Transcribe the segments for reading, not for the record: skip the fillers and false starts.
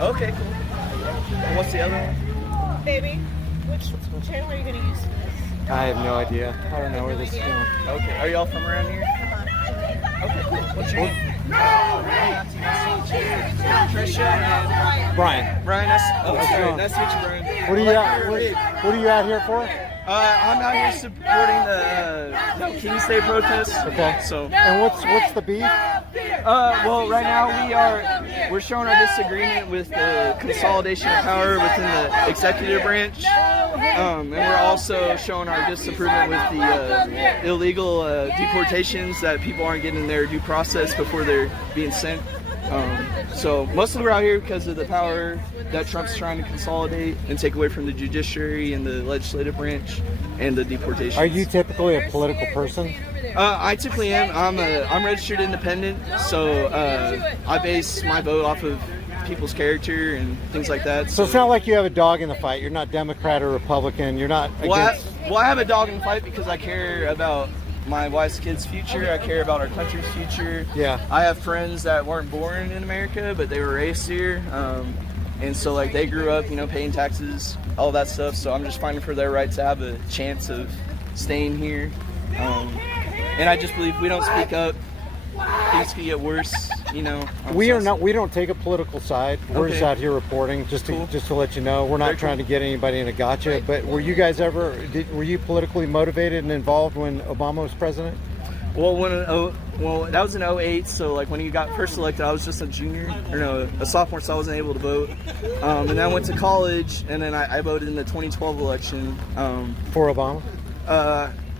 Okay, cool. And what's the other one? Baby, which channel are you going to use for this? I have no idea. I don't know where this is going. Okay, are y'all from around here? Okay, cool. What's your name? Trisha. Brian. Brian, nice to meet you, Brian. What are you out here for? I'm out here supporting the King's Day protest. Okay. So. And what's the beef? Well, right now we're showing our disagreement with the consolidation of power within the executive branch, and we're also showing our disapproval with the illegal deportations that people aren't getting their due process before they're being sent. So mostly we're out here because of the power that Trump's trying to consolidate and take away from the judiciary and the legislative branch and the deportation. Are you typically a political person? I typically am. I'm registered independent, so I base my vote off of people's character and things like that. So it's not like you have a dog in the fight. You're not Democrat or Republican. You're not against... Well, I have a dog in the fight because I care about my wife's kids' future. I care about our country's future. Yeah. I have friends that weren't born in America, but they were raised here. And so, like, they grew up, paying taxes, all that stuff. So I'm just fighting for their right to have a chance of staying here. And I just believe if we don't speak up, things could get worse, We don't take a political side. We're just out here reporting, just to let you know. We're not trying to get anybody in a gotcha. But were you guys were you politically motivated and involved when Obama was president? Well, that was in 2008, so like when he got first elected, I was just a junior, a sophomore, so I wasn't able to vote. And then I went to college, and then I voted in the 2012 election. For Obama?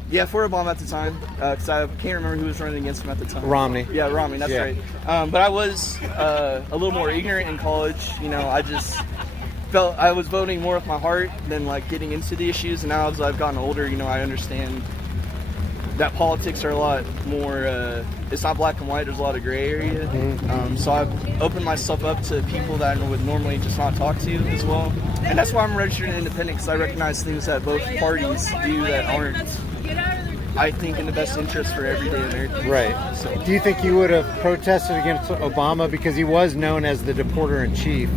Yeah, for Obama at the time, because I can't remember who was running against him at the time. Romney. Yeah, Romney, that's right. But I was a little more ignorant in college. I just felt I was voting more with my heart than like getting into the issues. And now as I've gotten older, I understand that politics are a lot more, it's not black and white, there's a lot of gray area. So I've opened myself up to people that I would normally just not talk to as well. And that's why I'm registered independent, because I recognize things that both parties do that aren't, I think, in the best interest for everyday Americans. Right. So, do you think you would have protested against Obama because he was known as the deporter-in-chief,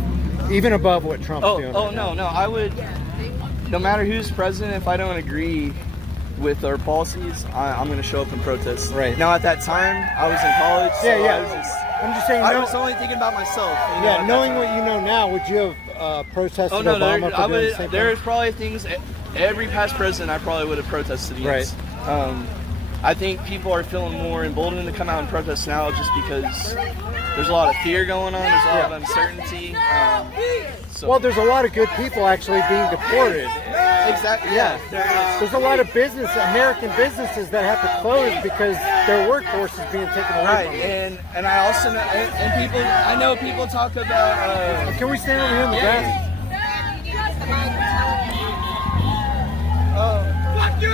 even above what Trump's doing? No. I would, no matter who's president, if I don't agree with our policies, I'm going to show up and protest. Right. Now, at that time, I was in college, so I'm just saying. I was only thinking about myself. Knowing what you know now, would you have protested Obama for doing the same thing? There's probably things. Every past president, I probably would have protested against. Right. I think people are feeling more emboldened to come out and protest now, just because there's a lot of fear going on. There's a lot of uncertainty. Well, there's a lot of good people actually being deported. Exactly. Yeah. There's a lot of American businesses that have to close because their workforce is being taken away from them. And I also know, and people, I know people talk about. Can we stand over here in the grass? Fuck you!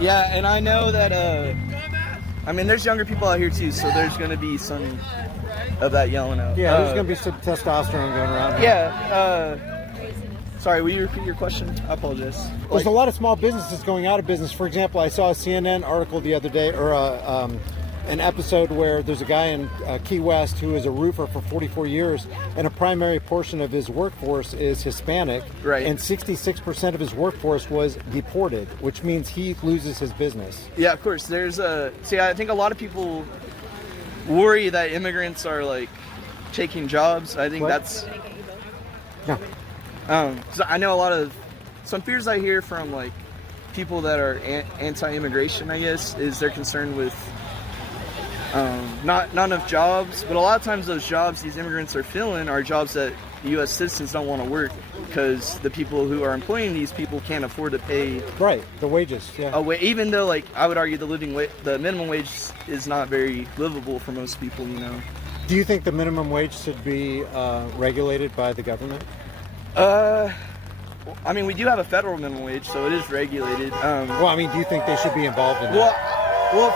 Yeah, and I know that. There's younger people out here too, so there's going to be some of that yelling out. Yeah, there's going to be some testosterone going around. Yeah. Sorry, will you repeat your question? I apologize. There's a lot of small businesses going out of business. For example, I saw a CNN article the other day, or an episode where there's a guy in Key West who is a roofer for 44 years, and a primary portion of his workforce is Hispanic. Right. And 66% of his workforce was deported, which means he loses his business. Yeah, of course. I think a lot of people worry that immigrants are like taking jobs. I think that's. No. So I know a lot of some fears I hear from like people that are anti-immigration, I guess, is they're concerned with not enough jobs, but a lot of times those jobs these immigrants are filling are jobs that U.S. citizens don't want to work because the people who are employing these people can't afford to pay the wages. Yeah. Even though, like, I would argue the minimum wage is not very livable for most people. Do you think the minimum wage should be regulated by the government? We do have a federal minimum wage, so it is regulated. Do you think they should be involved in that? Well,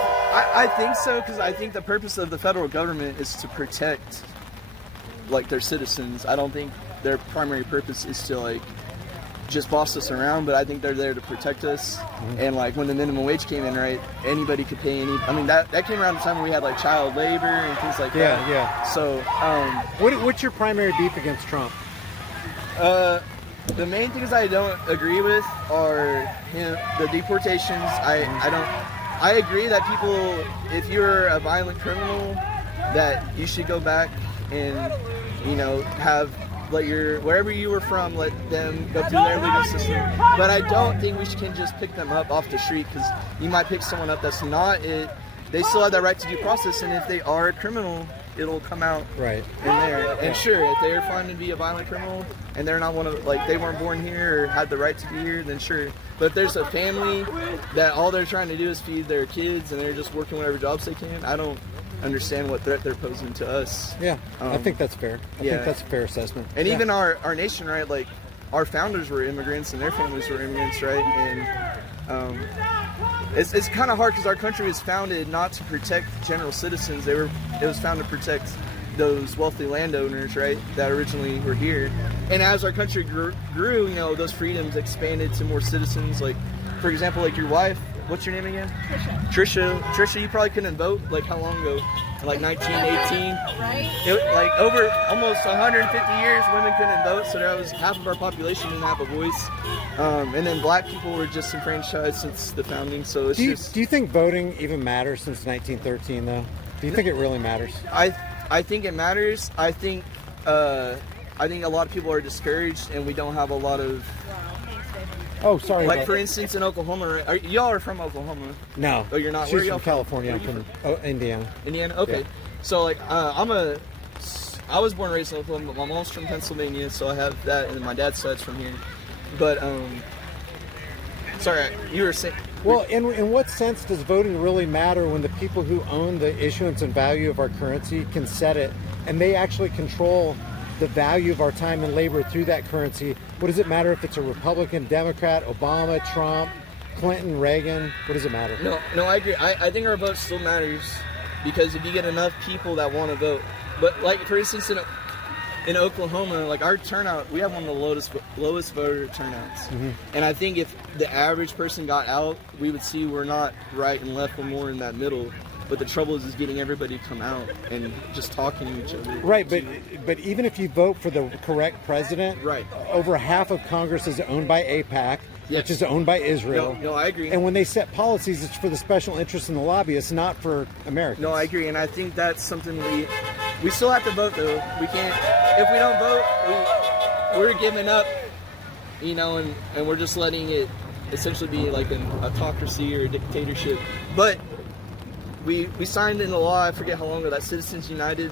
I think so, because I think the purpose of the federal government is to protect, like, their citizens. I don't think their primary purpose is to, like, just boss us around, but I think they're there to protect us. And like when the minimum wage came in, right, anybody could pay any. I mean, that came around the time when we had like child labor and things like that. Yeah. So, what's your primary beef against Trump? the main things I don't agree with are the deportations. I agree that people, if you're a violent criminal, that you should go back and let wherever you were from, let them go through their legal system. But I don't think we can just pick them up off the street, because you might pick someone up that's not it. They still have that right to due process, and if they are a criminal, it'll come out right in there. And sure, if they're found to be a violent criminal and they're not they weren't born here or had the right to be here, then sure. But if there's a family that all they're trying to do is feed their kids and they're just working whatever jobs they can, I don't understand what threat they're posing to us. Yeah, I think that's fair. I think that's a fair assessment. And even our nation, right? Like, our founders were immigrants and their families were immigrants, right? And it's kind of hard because our country was founded not to protect general citizens. It was founded to protect those wealthy landowners, right, that originally were here. And as our country grew, those freedoms expanded to more citizens. Like, for example, like your wife, what's your name again? Trisha, you probably couldn't vote, like, how long ago? Like 1918? Right. Like over almost 150 years, women couldn't vote, so that was half of our population didn't have a voice. And then black people were just enfranchised since the founding, so it's do you think voting even matters since 1913, though? Do you think it really matters? I think it matters. I think a lot of people are discouraged, and we don't have a lot of... Oh, sorry. Like, for instance, in Oklahoma, right? Y'all are from Oklahoma? No. Oh, you're not? She's Where are y'all from California. I'm from Indiana. Indiana? Okay. Yeah. So, like, I was born and raised in Oklahoma, but my mom's from Pennsylvania, so I have that, and my dad's side's from here. But, sorry, you were saying... Well, in what sense does voting really matter when the people who own the issuance and value of our currency can set it, and they actually control the value of our time and labor through that currency? What does it matter if it's a Republican, Democrat, Obama, Trump, Clinton, Reagan? What does it matter? No, I agree. I think our vote still matters, because if you get enough people that want to vote. But, like, for instance, in Oklahoma, like, our turnout, we have one of the lowest voter turnouts. Mm-hmm. And I think if the average person got out, we would see we're not right and left, we're more in that middle. But the trouble is getting everybody to come out and just talking to each other. Right, but even if you vote for the correct president, right, over half of Congress is owned by AIPAC, which is owned by Israel. No, I agree. And when they set policies, it's for the special interests and the lobbyists, not for Americans. No, I agree, and I think that's something we still have to vote, though. We can't, if we don't vote, we're giving up, and we're just letting it essentially be like an autocracy or a dictatorship. But we signed into law, I forget how long ago, that Citizens United,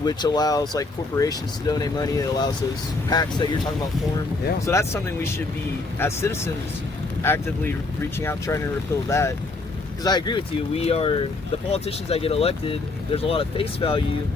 which allows, like, corporations to donate money. It allows those PACs that you're talking about form. Yeah. So that's something we should be, as citizens, actively reaching out, trying to repeal that. Because I agree with you, the politicians that get elected, there's a lot of face value,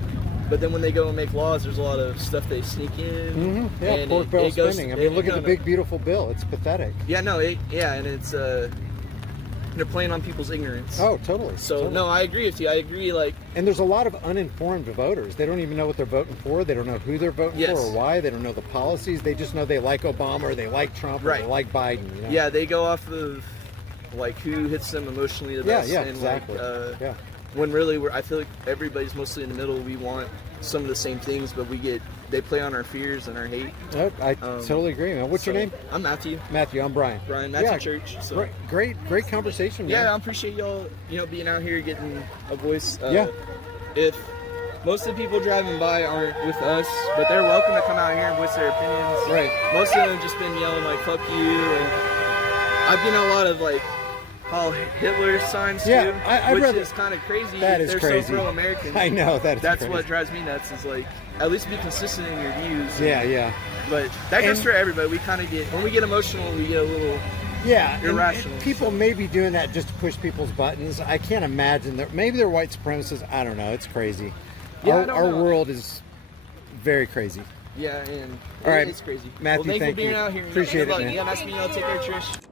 but then when they go and make laws, there's a lot of stuff they sneak in. Mm-hmm. Yeah, and pork barrel spending. Look at the big, beautiful bill. It's pathetic. Yeah, and it's... they're playing on people's ignorance. Oh, totally. So, totally. No, I agree with you. I agree, like... And there's a lot of uninformed voters. They don't even know what they're voting for. They don't know who they're voting for or why. They don't know the policies. They just know they like Obama or they like Trump or they like Biden. Yeah, they go off of, like, who hits them emotionally the best. Yeah, and exactly. When really, I feel like everybody's mostly in the middle. We want some of the same things, but they play on our fears and our hate. I totally agree, man. What's your name? I'm Matthew. Matthew, I'm Brian. Matthew Church. So. Great conversation, man. Yeah, I appreciate y'all, being out here, getting a voice. If most of the people driving by aren't with us, but they're welcome to come out here and voice their opinions. Right. Most of them have just been yelling, like, fuck you, and I've been a lot of, like, Hitler signs too, which is kind of crazy. That is crazy. They're so pro-American. I know that's crazy. What drives me nuts is, like, at least be consistent in your views. Yeah. But that goes for everybody. We kind of when we get emotional, we get a little irrational. And people may be doing that just to push people's buttons. I can't imagine that. Maybe they're white supremacists. I don't know. It's crazy. Yeah, our world is very crazy. Yeah, and all right, it's crazy. Matthew, thanks for being you. out here. Appreciate it, man. Yeah, nice meeting you. Take care, Trish.